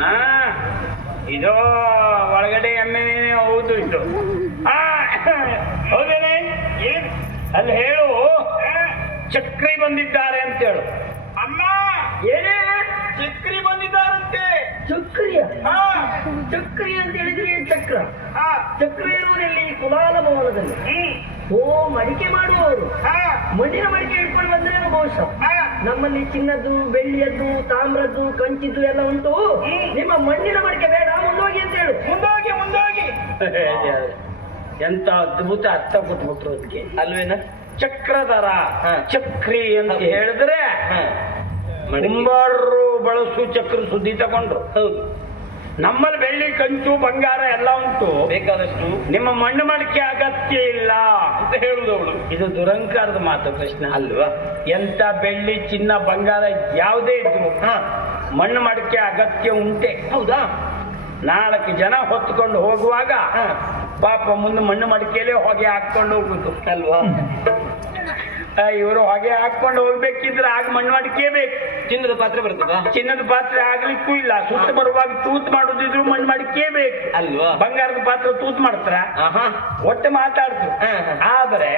ಹಾ ಇದು ಒಳಗಡೆ ಎಮ್ಮೆ ಹೌದು ಇದು ಹೌದೇನೆ ಏನ್ ಅಲ್ಲಿ ಹೇಳು ಚಕ್ರಿ ಬಂದಿದ್ದಾರೆ ಅಂತ ಹೇಳು. ಅಮ್ಮ ಏನೇ ಚಕ್ರಿ ಬಂದಿದ್ದಾರಂತೆ. ಚಕ್ರಿಯ ಚಕ್ರಿ ಅಂತ ಹೇಳಿದ್ರೆ ಚಕ್ರ ಚಕ್ರ ಇರುವುದಲ್ಲಿ ಕುಲಾಲ ಭವನದಲ್ಲಿ ಮಡಿಕೆ ಮಾಡುವವರು ಮಣ್ಣಿನ ಮಡಿಕೆ ಇಟ್ಕೊಂಡು ಬಂದ್ರೆ ಬಹುಶಃ ನಮ್ಮಲ್ಲಿ ಚಿನ್ನದ್ದು ಬೆಳ್ಳಿಯದ್ದು ತಾಮ್ರದ್ದು ಕಂಚಿದ್ದು ಎಲ್ಲ ಉಂಟು. ನಿಮ್ಮ ಮಣ್ಣಿನ ಮಡಿಕೆ ಬೇಡ ಮುಂದೋಗಿ ಅಂತ ಹೇಳು. ಮುಂದೋಗಿ ಮುಂದೋಗಿ ಎಂತ ಅದ್ಭುತ ಅರ್ಥ ಕೊಟ್ಬಿಟ್ರು ಅದಕ್ಕೆ ಅಲ್ವೇನ. ಚಕ್ರಧರ ಚಕ್ರಿ ಅಂತ ಹೇಳಿದ್ರೆ ಕುಂಬಾರರು ಬಳಸು ಚಕ್ರ ಸುದ್ದಿ ತಗೊಂಡ್ರು. ಹೌದು, ನಮ್ಮಲ್ಲಿ ಬೆಳ್ಳಿ ಕಂಚು ಬಂಗಾರ ಎಲ್ಲ ಉಂಟು ಬೇಕಾದಷ್ಟು. ನಿಮ್ಮ ಮಣ್ಣು ಮಡಿಕೆ ಅಗತ್ಯ ಇಲ್ಲ ಅಂತ ಹೇಳುದವಳು. ಇದು ದುರಂಕಾರದ ಮಾತು ಕೃಷ್ಣ ಅಲ್ವಾ. ಎಂತ ಬೆಳ್ಳಿ ಚಿನ್ನ ಬಂಗಾರ ಯಾವುದೇ ಇದ್ರು ಮಣ್ಣು ಮಡಿಕೆ ಅಗತ್ಯ ಉಂಟೆ. ಹೌದಾ, 4 ಜನ ಹೊತ್ಕೊಂಡು ಹೋಗುವಾಗ ಪಾಪ ಮುಂದೆ ಮಣ್ಣು ಮಡಿಕೆಯಲ್ಲೇ ಹೊಗೆ ಹಾಕೊಂಡು ಹೋಗುದು ಅಲ್ವಾ. ಇವರು ಹೊಗೆ ಹಾಕೊಂಡು ಹೋಗ್ಬೇಕಿದ್ರೆ ಆಗ ಮಣ್ಣು ಮಡಿಕೆ ಬೇಕು. ಚಿನ್ನದ ಪಾತ್ರೆ ಬರ್ತದ? ಚಿನ್ನದ ಪಾತ್ರೆ ಆಗ್ಲಿಕ್ಕೂ ಇಲ್ಲ. ಸುತ್ತ ಬರುವಾಗ ತೂತ್ ಮಾಡುದಿದ್ರು ಮಣ್ಣು ಮಡಿಕೆ ಬೇಕು ಅಲ್ವಾ. ಬಂಗಾರದ ಪಾತ್ರೆ ತೂತ್ ಮಾಡ್ತಾರ ಒಟ್ಟೆ ಮಾತಾಡ್ತು. ಆದ್ರೆ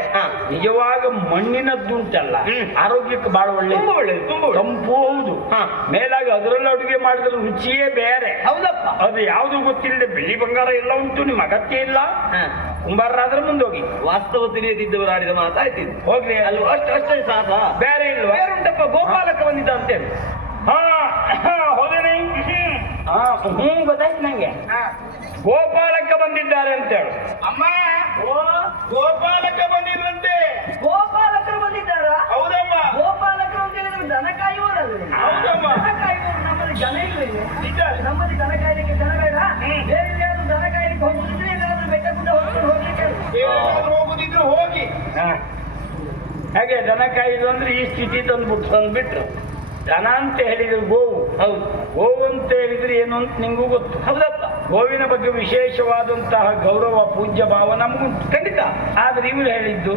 ನಿಜವಾಗ ಮಣ್ಣಿನದ್ದುಂಟಲ್ಲ ಆರೋಗ್ಯಕ್ಕೆ ಬಹಳ ಒಳ್ಳೆಯದು. ತಂಪು ಹೌದು. ಮೇಲಾಗಿ ಅದರಲ್ಲಿ ಅಡುಗೆ ಮಾಡಿದ್ರೆ ರುಚಿಯೇ ಬೇರೆ. ಹೌದಪ್ಪ, ಅದು ಯಾವ್ದು ಗೊತ್ತಿಲ್ಲದೆ ಬೆಳ್ಳಿ ಬಂಗಾರ ಎಲ್ಲ ಉಂಟು, ನಿಮ್ ಅಗತ್ಯ ಇಲ್ಲ. ಕುಂಬಾರರಾದ್ರೆ ಮುಂದೋಗಿ. ವಾಸ್ತವ ತಿಳಿಯದಿದ್ದವರು ಆಡಿದ ಮಾತಾಯ್ತಿದ್ದು ಹೋಗ್ರಿ ಅಲ್ವಾ. ಅಷ್ಟೇ ಸಾಕ, ಬೇರೆ ಇಲ್ವಾ? ಬೇರುಂಟಪ್ಪ. ಗೋಪಾಲಕ ಬಂದಿದ್ದ ಅಂತೇಳಿ. ಹೌದೇನೆ. ಗೊತ್ತಾಯ್ತು ನಂಗೆ. ಗೋಪಾಲಕ ಬಂದಿದ್ದಾರೆ ಅಂತ ಹೇಳು. ಅಮ್ಮ ಗೋಪಾಲಕ ಬಂದಿದ್ರಂತೆ. ಗೋಪಾಲಕರು ಬಂದಿದ್ದಾರ? ಹೌದಮ್ಮ. ಗೋಪಾಲಕರು ಅಂತ ಹೇಳಿದ್ರೆ ದನ ಕಾಯುವವರಲ್ಲ. ಹೌದಮ್ಮ. ದನ ಕಾಯುವವರು ನಮ್ಮಲ್ಲಿ ಜನ ಇಲ್ವೇನೆ? ನಿಜ. ನಮ್ಮಲ್ಲಿ ದನ ಕಾಯಲಿಕ್ಕೆ ಜನ ಬೇಡ. ಬೇರೆ ಯಾರು ದನ ಕಾಯಲಿಕ್ಕೆ ಹೋಗುದಿದ್ರೆ ಏನಾದ್ರೂ ಬೆಟ್ಟ ಗುಡ್ಡ ಹೊತ್ಕೊಂಡು ಹೋಗ್ಲಿಕ್ಕೆ ಹೋಗುದಿದ್ರು ಹೋಗಿ. ಹಾಗೆ ದನ ಕಾಯ್ದು ಅಂದ್ರೆ ಈ ಸ್ಥಿತಿ ತಂದ್ಬಿಟ್ರು. ದನ ಅಂತ ಹೇಳಿದ್ರೆ ಗೋವು. ಹೌದು, ಗೋವು ಅಂತ ಹೇಳಿದ್ರೆ ಏನು ಅಂತ ನಿಂಗೂ ಗೊತ್ತು. ಹೌದಪ್ಪ, ಗೋವಿನ ಬಗ್ಗೆ ವಿಶೇಷವಾದಂತಹ ಗೌರವ ಪೂಜ್ಯ ಭಾವ ನಮಗುಂಟು ಖಂಡಿತ. ಆದ್ರೆ ಇವ್ರು ಹೇಳಿದ್ದು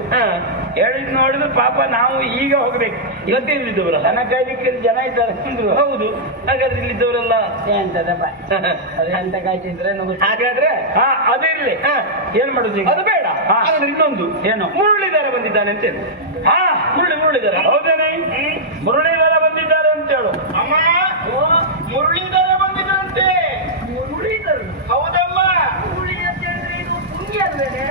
ನೋಡಿದ್ರೆ ಪಾಪ ನಾವು ಈಗ ಹೋಗ್ಬೇಕು. ಇವತ್ತೇ ಇಲ್ಲಿದ್ದವರ ದನ ಕಾಯ್ಲಿಕ್ಕೆ ಜನ ಇದ್ದಾರೆ ಅಂದ್ರು. ಹೌದು, ಹಾಗಾದ್ರೆ ಇಲ್ಲಿದ್ದವರೆಲ್ಲ ಎಂತದಪ್ಪ ಎಂತ ಕಾಯ್ತಿದ್ರೆ ಹಾಗಾದ್ರೆ ಅದಿರ್ಲಿ. ಏನ್ ಮಾಡುದು ಅದು ಬೇಡ. ಹಾಗಾದ್ರೆ ಇನ್ನೊಂದು ಏನು, ಮುರಳೀಧರ ಬಂದಿದ್ದಾನೆ ಅಂತ ಹೇಳಿ. ಮುರಳೀಧರ. ಹೌದೇನೆ, ಮುರಳೀಧರ ಬಂದಿದ್ದಾರೆ ಅಂತ ಹೇಳು. ಅಮ್ಮ ಮುರಳೀಧರ ಬಂದಿದ್ದಾರಂತೆ. ಮುರಳೀಧರ? ಹೌದಮ್ಮ. ಮುರಳಿ ಅಂತ ಹೇಳಿದ್ರೆ ಇದು ಪುಂಗಿ ಅಲ್ವೇನೆ?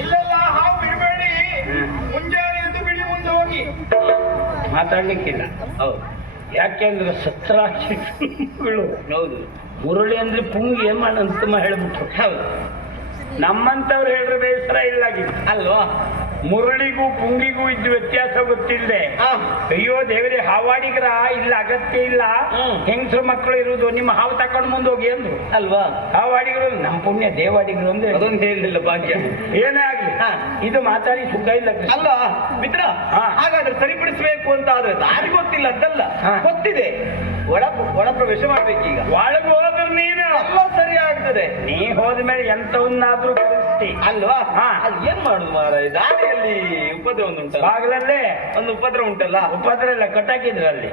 ಇಲ್ಲೆಲ್ಲ ಹಾವು ಬಿಡಬೇಡಿ, ಮುಂಜಾನೆ ಎದ್ದು ಬಿಡಿ, ಮುಂದೆ ಹೋಗಿ. ಮಾತಾಡ್ಲಿಕ್ಕಿಲ್ಲ. ಹೌದು, ಯಾಕೆಂದ್ರೆ ಸತ್ರಾಕ್ಷಿಗಳು. ಹೌದು, ಮುರಳಿ ಅಂದ್ರೆ ಪುಂಗಿ ಅಂತ ಹೇಳ್ಬಿಟ್ರು. ಹೌದು, ನಮ್ಮಂತವ್ರು ಹೇಳಿದ್ರೆ ಬೇಸರ ಇಲ್ಲಾಗಿತ್ತು ಅಲ್ವಾ. ಮುರಳಿಗೂ ಪುಂಗಿಗೂ ಇದ್ದು ವ್ಯತ್ಯಾಸ ಗೊತ್ತಿಲ್ಲದೆ ಅಯ್ಯೋ ದೇವರೇ ಹಾವಾಡಿಗರ ಇಲ್ಲ ಅಗತ್ಯ ಇಲ್ಲ, ಹೆಂಗಸರು ಮಕ್ಕಳು ಇರುವುದು, ನಿಮ್ಮ ಹಾವು ತಕೊಂಡು ಮುಂದೋಗಿ ಅಂದ್ರು ಅಲ್ವಾ. ಹಾವಾಡಿಗರು ನಮ್ಮ ಪುಣ್ಯ ದೇವಾಡಿಗರು ಅಂದ್ರೆ ಅದೊಂದು ಹೇಳಿಲ್ಲ ಭಾಗ್ಯ. ಏನೇ ಆಗ್ಲಿ ಇದು ಮಾತಾಡಿ ಸುಖ ಇಲ್ಲ ಅಲ್ಲ ಮಿತ್ರ. ಹಾಗಾದ್ರೆ ಸರಿಪಡಿಸಬೇಕು ಅಂತ ಆದ್ರೆ ದಾರಿ ಗೊತ್ತಿಲ್ಲ ಅಂತಲ್ಲ, ಗೊತ್ತಿದೆ. ಒಳ ಪ್ರವೇಶ ಮಾಡ್ಬೇಕೀಗ. ಒಳಗೆ ಹೋದ್ರೆ ನೀನು ಎಲ್ಲ ಸರಿ ಆಗ್ತದೆ. ನೀ ಹೋದ್ಮೇಲೆ ಎಂತವನ್ನಾದ್ರೂ ಕಲಿಸ್ತಿ ಅಲ್ವಾ. ಅದು ಏನ್ ಮಾಡುದು ಮಾರಾಯ, ದಾರಿಯಲ್ಲಿ ಉಪದ್ರ ಉಂಟಲ್ಲ, ಬಾಗಿಲಲ್ಲೇ ಒಂದು ಉಪದ್ರ ಉಂಟಲ್ಲ. ಉಪದ್ರ ಇಲ್ಲ, ಕಟ್ಟಾಕಿದ್ರಲ್ಲಿ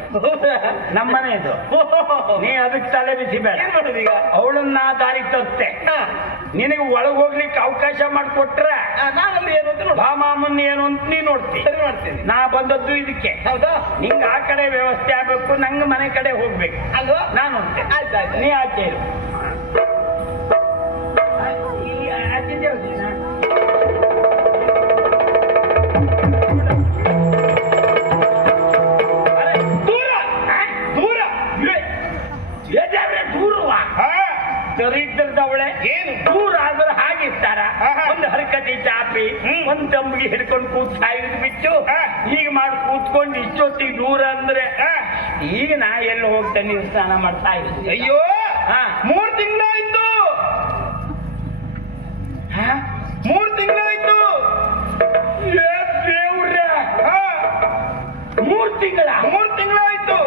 ನಮ್ಮನೆ ಇದು. ನೀ ಅದಕ್ಕೆ ತಲೆ ಬಿಸಿ ಬೇಡ. ಏನ್ ಮಾಡುದು ಈಗ? ಅವಳನ್ನ ದಾರಿ ತತ್ತೆ ನಿನಗೆ ಒಳಗೆ ಹೋಗ್ಲಿಕ್ಕೆ ಅವಕಾಶ ಮಾಡಿಕೊಟ್ರೆ ನಾನಲ್ಲಿ ಏನು ಅಂತ ನೋಡಿ. ಮಾಮನ್ ಏನು ಅಂತ ನೀ ನೋಡ್ತಿ. ಸರಿ ಮಾಡ್ತೀನಿ. ನಾ ಬಂದದ್ದು ಇದಕ್ಕೆ. ಹೌದಾ? ನಿಂಗೆ ಆ ಕಡೆ ವ್ಯವಸ್ಥೆ ಆಗ್ಬೇಕು, ನಂಗೆ ಮನೆ ಕಡೆ ಹೋಗ್ಬೇಕು ಅಲ್ವಾ. ನಾನು ಹೋಗ್ತೇನೆ. ಆಯ್ತಾಯ್ತು, ನೀ ಆಚೆ ಇರು. ದರಿದ್ರದವಳೆ ಏನು ದೂರ ಆದ್ರೆ ಹಾಗಿರ್ತಾರ. ಒಂದು ಹರಕತಿ ಚಾಪಿ ಒಂದ್ ತಂಬಿಗೆ ಹಿಡ್ಕೊಂಡು ಕೂತ್ ಸಾಯುದು ಬಿಟ್ಟು ಈಗ ಮಾಡಿ ಕೂತ್ಕೊಂಡು ಇಷ್ಟೊತ್ತಿಗೆ ದೂರ ಅಂದ್ರೆ ಈಗ ನಾ ಎಲ್ಲಿ ಹೋಗ್ತೇನೆ, ನೀವು ಸ್ನಾನ ಮಾಡ್ತಾ ಇದ್ದೀವಿ. ಅಯ್ಯೋ 3 ತಿಂಗಳಾಯ್ತು. 3 ತಿಂಗಳಾಯ್ತು. ದೇವ್ರ 3 ತಿಂಗಳ 3 ತಿಂಗಳಾಯ್ತು.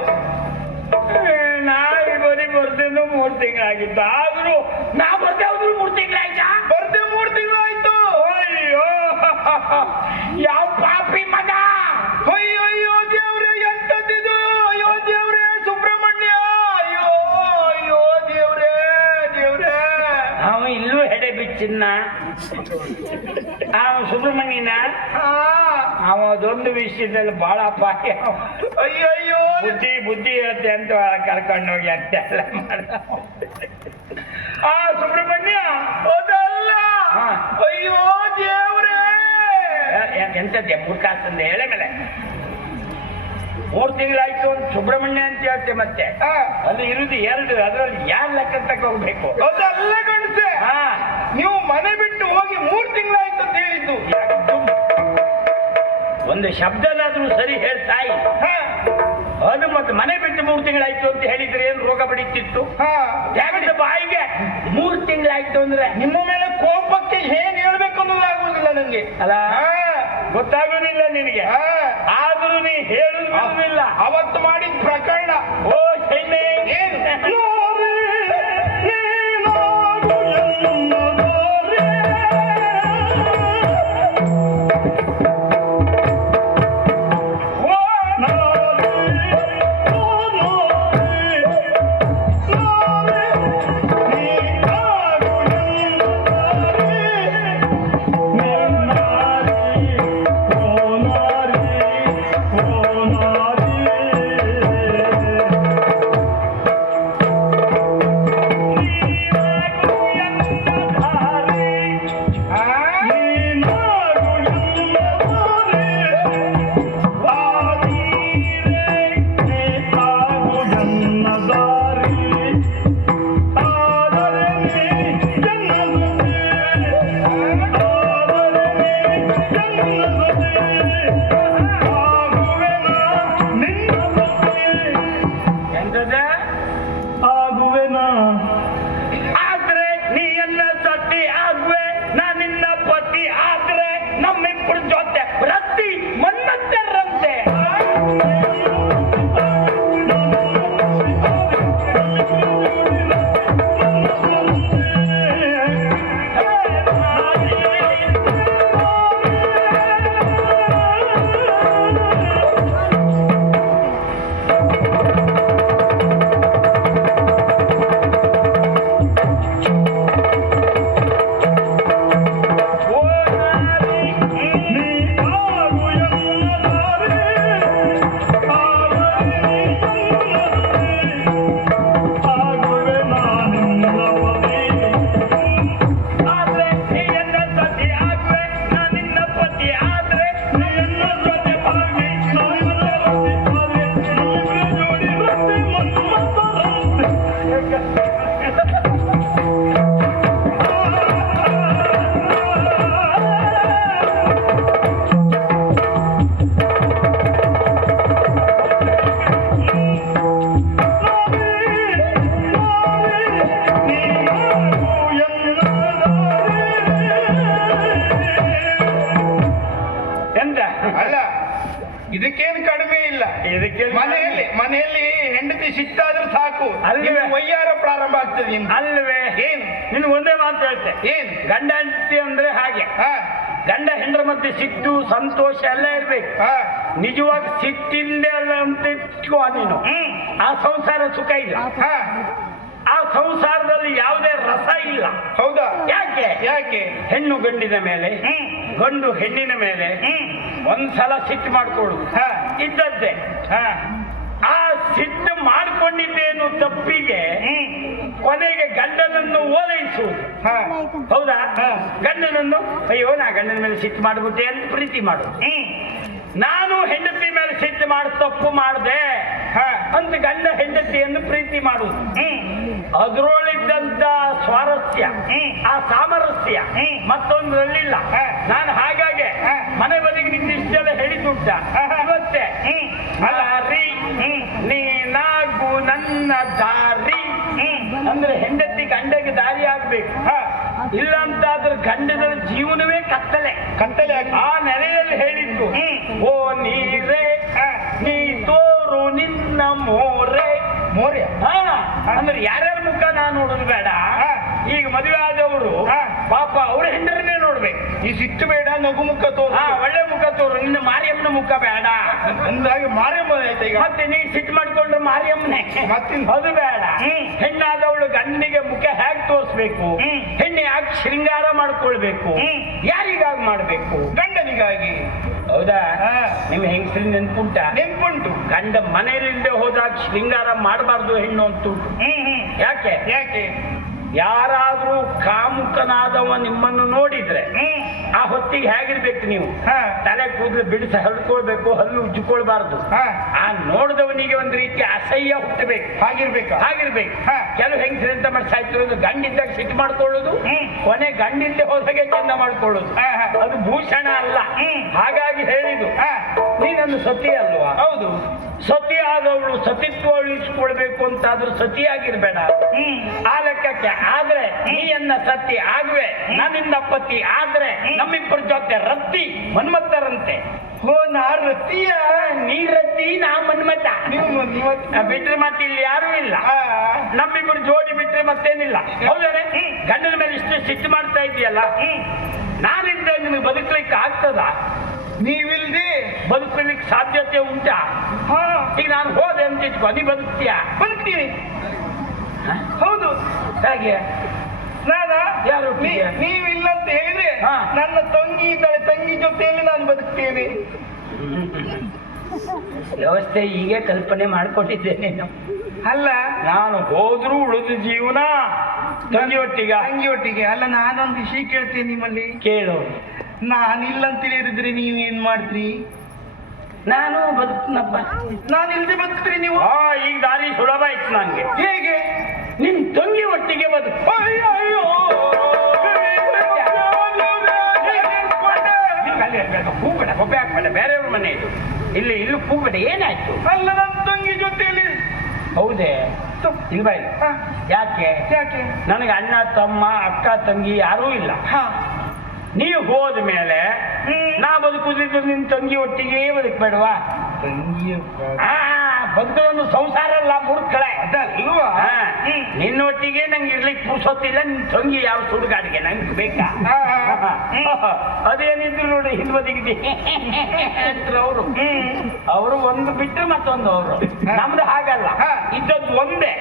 ನಾಳೆ ಬರೀ ಬರ್ದೇನು 3 ತಿಂಗಳಾಗಿತ್ತು. ಆದ್ರೂ ನಾ ಬರ್ದೆ ಹೋದ್ರು 3 ತಿಂಗಳಾಯ್ತಾ? ಬರ್ದೆ 3 ತಿಂಗಳಾಯ್ತು. ಅಯ್ಯೋ ಯಾವ ಪಾಪಿ ಮಗ ಚಿನ್ನ ಸುಬ್ರಹ್ಮಣ್ಯನ ಅವದೊಂದು ವಿಷಯದಲ್ಲಿ ಬಹಳ ಅಪಾಯ. ಅಯ್ಯಯ್ಯೋ ಬುದ್ಧಿ ಹೇಳ್ತೆ ಅಂತ ಕರ್ಕೊಂಡು ಹೋಗಿ ಅಂತೆಲ್ಲ ಮಾಡ. ಸುಬ್ರಹ್ಮಣ್ಯ ಅದಲ್ಲ. ಅಯ್ಯೋ ದೇವ್ರೇ, ಎಂತದ್ದೆ ಮೂರ್ಖಾಸಂದೆ ಹೇಳ ಮೇಲೆ 3 ತಿಂಗಳಾಯ್ತು ಅಂತ ಸುಬ್ರಹ್ಮಣ್ಯ ಅಂತ ಹೇಳ್ತೆ. ಮತ್ತೆ ಅಲ್ಲಿ ಇರುದು 2, ಅದ್ರಲ್ಲಿ ಯಾರು ಲೆಕ್ಕ ತಗೋಬೇಕು? ಅದಲ್ಲ ಗಣಸೆ, ನೀವು ಮನೆ ಬಿಟ್ಟು ಹೋಗಿ 3 ತಿಂಗಳಾಯ್ತು ಅಂತ ಹೇಳಿದ್ದು. ಒಂದು ಶಬ್ದನಾದ್ರೂ ಸರಿ ಹೇಳ್ತಾಯಿ. ಅದು ಮತ್ತೆ ಮನೆ ಬಿಟ್ಟು 3 ತಿಂಗಳಾಯ್ತು ಅಂತ ಹೇಳಿದ್ರೆ ಏನು ರೋಗ ಬಡೀತಿತ್ತು? ತ್ಯಾಗದ ಬಾಯಿಗೆ 3 ತಿಂಗಳಾಯ್ತು ಅಂದ್ರೆ ನಿಮ್ಮ ಮೇಲೆ ಕೋಪಕ್ಕೆ ಏನ್ ಹೇಳ್ಬೇಕು ಅನ್ನೋದಾಗುವುದಿಲ್ಲ ನಂಗೆ. ಅಲ್ಲ, ಗೊತ್ತಾಗೋದಿಲ್ಲ ನಿನಗೆ. ಆದ್ರೂ ನೀ ಹೇಳುವುದಿಲ್ಲ. ಅವತ್ತು ಮಾಡಿದ ಪ್ರಕರಣ. ಓ ಶೈಲೆ, ಏನು ಇದಕ್ಕೇನು ಕಡಿಮೆ ಇಲ್ಲ. ಮನೆಯಲ್ಲಿ ಹೆಂಡತಿ ಸಿಕ್ತಾದ್ರೂ ಸಾಕು, ಅಲ್ಲಿ ವಯ್ಯಾರ ಪ್ರಾರಂಭ ಆಗ್ತದೆ ಅಲ್ವೇ? ಏನ್ ನಿನ್ ಒಂದೇ ಮಾತು ಹೇಳ್ತೆ, ಏನ್ ಗಂಡ ಹೆಂಡತಿ ಅಂದ್ರೆ ಹಾಗೆ. ಗಂಡ ಹೆಂಡರ ಮಧ್ಯೆ ಸಿಟ್ಟು ಸಂತೋಷ ಎಲ್ಲ ಇರ್ಬೇಕು. ನಿಜವಾಗಿ ಸಿಟ್ಟಿಂದೆ ಅಲ್ಲ ಅಂತ ಇಟ್ಕೋ ನೀನು, ಆ ಸಂಸಾರ ಸುಖ ಇಲ್ಲ. ಆ ಸಂಸಾರದಲ್ಲಿ ಯಾವುದೇ ರಸ ಇಲ್ಲ. ಹೌದಾ? ಯಾಕೆ ಹೆಣ್ಣು ಗಂಡಿನ ಮೇಲೆ, ಗಂಡು ಹೆಣ್ಣಿನ ಮೇಲೆ ಒಂದ್ಸಲ ಸಿಟ್ಟು ಮಾಡ್ಕೊಳ್ಳುದು ಇದ್ದದ್ದೇ. ಆ ಸಿಟ್ಟು ಮಾಡ್ಕೊಂಡಿದ್ದೇನು ತಪ್ಪಿಗೆ ಕೊನೆಗೆ ಗಂಡನನ್ನು ಓಲೈಸುವುದು. ಹೌದಾ? ಗಂಡನನ್ನು ಅಯ್ಯೋ ನಾ ಗಂಡನ ಮೇಲೆ ಸಿಟ್ಟು ಮಾಡ್ಬಿಟ್ಟೆ ಅಂತ ಪ್ರೀತಿ ಮಾಡುದು. ನಾನು ಹೆಂಡತಿ ಮೇಲೆ ಸಿಟ್ಟು ಮಾಡಿ ತಪ್ಪು ಮಾಡಿದೆ ಅಂತ ಗಂಡ ಹೆಂಡತಿಯನ್ನು ಪ್ರೀತಿ ಮಾಡುದು. ಅದರೊಳಗಿದ್ದಂತ ಸ್ವಾರಸ್ಯ, ಆ ಸಾಮರಸ್ಯ ಮತ್ತೊಂದರಲ್ಲಿಲ್ಲ. ನಾನು ಹಾಗಾಗಿ ಮನೆ ಬದಿಗೆ ನಿಂದಿಷ್ಟೆಲ್ಲ ಹೇಳಿದುಂಟ. ಇವತ್ತೇ ದಾರಿ ನೀನಾಗು ನನ್ನ ದಾರಿ ಅಂದ್ರೆ ಹೆಂಡತಿ ಗಂಡಗೆ ದಾರಿ ಆಗ್ಬೇಕು. ಇಲ್ಲ ಅಂತಾದ್ರೆ ಗಂಡದ ಜೀವನವೇ ಕತ್ತಲೆ. ಆ ನೆಲೆಯಲ್ಲಿ ಹೇಳಿದ್ದು, ಓ ನೀರೇ ನೀ ತೋರು ನಿನ್ನ ಮೋರೆ. ಅಂದ್ರೆ ಯಾರ್ಯಾರ ಮುಖ ನಾನು ನೋಡುದು ಬೇಡ. ಈಗ ಮದುವೆ ಆದವರು ಪಾಪ ಅವ್ರ ಹೆಂಡರನ್ನೇ ನೋಡ್ಬೇಕು. ಈ ಸಿಟ್ಟು ಬೇಡ, ನಗು ಮುಖ ತೋರ್, ಒಳ್ಳೆ ಮುಖ ತೋರು, ನಿನ್ನ ಮಾರಿಯಮ್ಮನ ಮುಖ ಬೇಡ. ಅಂದಾಗೆ ಮಾರೇಮ್ಮ ಆಯ್ತಾ ಈಗ? ಮತ್ತೆ ನೀ ಸಿಟ್ಟು ಮಾಡ್ಕೊಂಡ್ರೆ ಮಾರಿಯಮ್ಮನೆ ಮತ್ತಿನ್ ಅದು ಬೇಡ. ಹೆಣ್ಣಾದವಳು ಗಂಡಿಗೆ ಮುಖ ಹೇಗೆ ತೋರಿಸ್ಬೇಕು, ಹೆಣ್ಣು ಯಾಕೆ ಶೃಂಗಾರ ಮಾಡ್ಕೊಳ್ಬೇಕು, ಯಾರಿಗಾಗಿ ಮಾಡ್ಬೇಕು? ಗಂಡನಿಗಾಗಿ. ಹೌದಾ? ಹಾ. ನಿಮ್ ಹೆಂಗಸರಿ ನೆನ್ಪುಂಟ? ನೆನ್ಪುಂಟು. ಗಂಡ ಮನೆಯಲ್ಲಿಂದ ಹೋದಾಗ ಶೃಂಗಾರ ಮಾಡಬಾರ್ದು ಹೆಣ್ಣು ಅಂತುಂಟು. ಯಾಕೆ? ಯಾಕೆ? ಯಾರಾದ್ರೂ ಕಾಮುಕನಾದವ ನಿಮ್ಮನ್ನು ನೋಡಿದ್ರೆ ಆ ಹೊತ್ತಿಗೆ ಹೇಗಿರ್ಬೇಕು ನೀವು? ಹಾ. ತಲೆ ಕೂದಲು ಬಿಡಿಸಿ ಹರಡ್ಕೊಳ್ಬೇಕು, ಹಲ್ಲು ಉಜ್ಜಿಕೊಳ್ಬಾರ್ದು. ಹಾ. ಆ ನೋಡಿದವನಿಗೆ ಒಂದು ರೀತಿ ಅಸಹ್ಯ ಹುಟ್ಟಬೇಕು. ಹಾಗಿರ್ಬೇಕಾ? ಹಾಗಿರ್ಬೇಕು. ಹಾ. ಕೆಲವು ಹೆಂಗಸರು ಎಂತ ಮಾಡಿ ಸಾಯ್ತಿರೋದು, ಗಂಡಿದ್ದಾಗ ಸಿಟ್ಟು ಮಾಡ್ಕೊಳ್ಳೋದು, ಕೊನೆ ಗಂಡಿಂದ ಹೋದಾಗೆ ಚಂದ ಮಾಡ್ಕೊಳ್ಳೋದು. ಹಾ, ಹಾ. ಅದು ಭೂಷಣ ಅಲ್ಲ. ಹಾಗಾಗಿ ಹೇಳಿದು, ಹಾ. ನೀನನ್ನು ಸತಿ ಅಲ್ವಾ? ಹೌದು. ಸತಿ ಆದವಳು ಸತಿತ್ವ ಉಳಿಸ್ಕೊಳ್ಬೇಕು ಅಂತಾದ್ರೂ ಸತಿಯಾಗಿರ್ಬೇಡ ಆ ಲೆಕ್ಕಕ್ಕೆ. ಆದ್ರೆ ನೀಯನ್ನ ಸತಿ ಆಗುವೆ, ನನ್ನಿಂದ ಪತಿ ಆದ್ರೆ ನಮ್ಮಿಬ್ಬರ ಜೊತೆ ರತ್ತಿ ಮನ್ಮತ್ತರಂತೆ. ಓ, ನಾ ರತಿಯ? ನೀ ರತ್ತಿ, ನಾ ಮನ್ಮತ. ನೀವು ಬಿಟ್ರೆ ಮತ್ತೆ ಇಲ್ಲಿ ಯಾರೂ ಇಲ್ಲ. ನಮ್ಮಿಬ್ಬರು ಜೋಡಿ ಬಿಟ್ರೆ ಮತ್ತೇನಿಲ್ಲ. ಹೌದಾನೆ? ಗಂಡನ ಮೇಲೆ ಇಷ್ಟು ಸಿಟ್ಟು ಮಾಡ್ತಾ ಇದೆಯಲ್ಲ, ನಾನಿಂದ ನಿಮಗೆ ಬದುಕಲಿಕ್ಕೆ ಆಗ್ತದ? ನೀವಿಲ್ದೆ ಬದುಕಲಿಕ್ಕೆ ಸಾಧ್ಯತೆ ಉಂಟಾ? ಹಾ. ಈಗ ನಾನು ಹೋದೆ ಅಂತ ಇಟ್ಕೊ, ನೀ ಬದುಕ್ತೀಯಾ? ಬದುಕ್ತೀನಿ. ಹೌದು. ಹೇಗೆ? ನಾನಾ? ಯಾರು ಒಟ್ಟಿಗೆ? ನೀವಿಲ್ಲ ಅಂತ ಹೇಳಿದ್ರೆ ಹಾ. ನನ್ನ ತಂಗಿ ಇದ್ದಾಳೆ, ತಂಗಿ ಜೊತೆಯಲ್ಲಿ ನಾನು ಬದುಕ್ತೇನೆ. ವ್ಯವಸ್ಥೆ ಹೀಗೆ ಕಲ್ಪನೆ ಮಾಡ್ಕೊಂಡಿದ್ದೇನೆ. ಅಲ್ಲ, ನಾನು ಹೋದ್ರೂ ಉಳಿದ ಜೀವನ ತಂಗಿ ಒಟ್ಟಿಗ. ತಂಗಿ ಒಟ್ಟಿಗೆ ಅಲ್ಲ. ನಾನೊಂದು ವಿಷಯ ಕೇಳ್ತೇನೆ ನಿಮ್ಮಲ್ಲಿ. ಕೇಳು. ನಾನಿಲ್ಲ ಅಂತ ಹೇಳಿದ್ರೆ ನೀವು ಏನ್ ಮಾಡ್ತೀರಿ? ನಾನು ಬದುಕ್ನಪ್ಪ. ನಾನು ಇಲ್ದೆ ಬದುಕ್ತೀರಿ ನೀವು? ಈಗ ದಾರಿ ಸುಲಭ ಆಯ್ತು ನಂಗೆ. ಹೇಗೆ? ನಿಮ್ ತಂಗಿ ಒಟ್ಟಿಗೆ ಬದುಕು. ಅಯ್ಯೋ, ಅಯ್ಯೋ. ಕೂಗಬೇಡ, ಬೊಬ್ಬೆ ಹಾಕ್ಬೇಡ, ಬೇರೆಯವ್ರ ಮನೆ ಇದು. ಇಲ್ಲೂ ಕೂಗಬೇಡ. ಏನಾಯ್ತು? ಅಲ್ಲ, ನನ್ನ ತಂಗಿ ಜೊತೆಯಲ್ಲಿ. ಹೌದೇ? ಇಲ್ವಾ? ಇಲ್ಲ. ಹಾ. ಯಾಕೆ? ಯಾಕೆ? ನನಗೆ ಅಣ್ಣ ತಮ್ಮ ಅಕ್ಕ ತಂಗಿ ಯಾರೂ ಇಲ್ಲ. ಹಾ. ನೀವು ಹೋದ ಮೇಲೆ ನಾ ಬದುಕುದಿದ್ದು ನಿನ್ ತಂಗಿ ಒಟ್ಟಿಗೆ ಬದುಕಬೇಡವಾ? ತಂಗಿಯ ಬದುಕೋದೊಂದು ಸಂಸಾರ ಅಲ್ಲ, ಮುರುಕಳೆ. ಅದಲ್ವಾ? ನಿನ್ನೊಟ್ಟಿಗೆ ನಂಗೆ ಇರ್ಲಿಕ್ಕೆ ಪುರ್ಸೊತ್ತಿಲ್ಲ. ನಿನ್ ತಂಗಿ ಯಾವ ಸುಡುಗಾಡಿಗೆ ನಂಗೆ ಬೇಕಾ? ಅದೇನಿದ್ರು ನೋಡಿ ಹಿಂಬದಿಗಿದೆ ಅವರು. ಅವರು ಒಂದು ಬಿಟ್ಟರೆ ಮತ್ತೊಂದು ಅವರು. ನಮ್ದು ಹಾಗಲ್ಲ, ಇದ್ದದ್ದು ಒಂದೇ,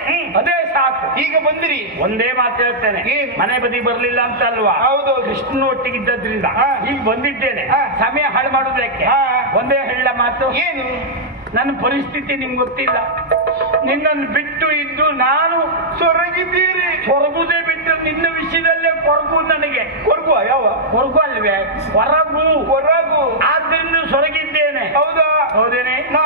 ಅದೇ ಸಾಕು. ಈಗ ಬಂದಿರಿ. ಒಂದೇ ಮಾತು ಹೇಳ್ತೇನೆ, ಏನು? ಮನೆ ಬದಿ ಬರ್ಲಿಲ್ಲ ಅಂತ ಅಲ್ವಾ? ಹೌದು. ಕೃಷ್ಣ ಒಟ್ಟಿಗಿದ್ದರಿಂದ ಈಗ ಬಂದಿದ್ದೇನೆ. ಹಾ. ಸಮಯ ಹಾಳು ಮಾಡುವುದಕ್ಕೆ ಹಾ. ಒಂದೇ ಹೇಳ ಮಾತು. ಏನು? ನನ್ನ ಪರಿಸ್ಥಿತಿ ನಿಮ್ಗೆ ಗೊತ್ತಿಲ್ಲ. ನಿನ್ನನ್ನು ಬಿಟ್ಟು ಇದ್ದು ನಾನು ಸೊರಗಿದ್ದೀರಿ. ಕೊರಗುದೇ ಬಿಟ್ಟು ನಿನ್ನ ವಿಷಯದಲ್ಲೇ ಕೊರಗು. ನನಗೆ ಕೊರಗುವ ಯಾವ? ಕೊರಗು ಅಲ್ವೇ, ಕೊರಗು. ಕೊರಗು. ಆದ್ದರಿಂದ ಸೊರಗಿದ್ದೇನೆ. ಹೌದಾ? ಹೌದೇನೆ? ನಾ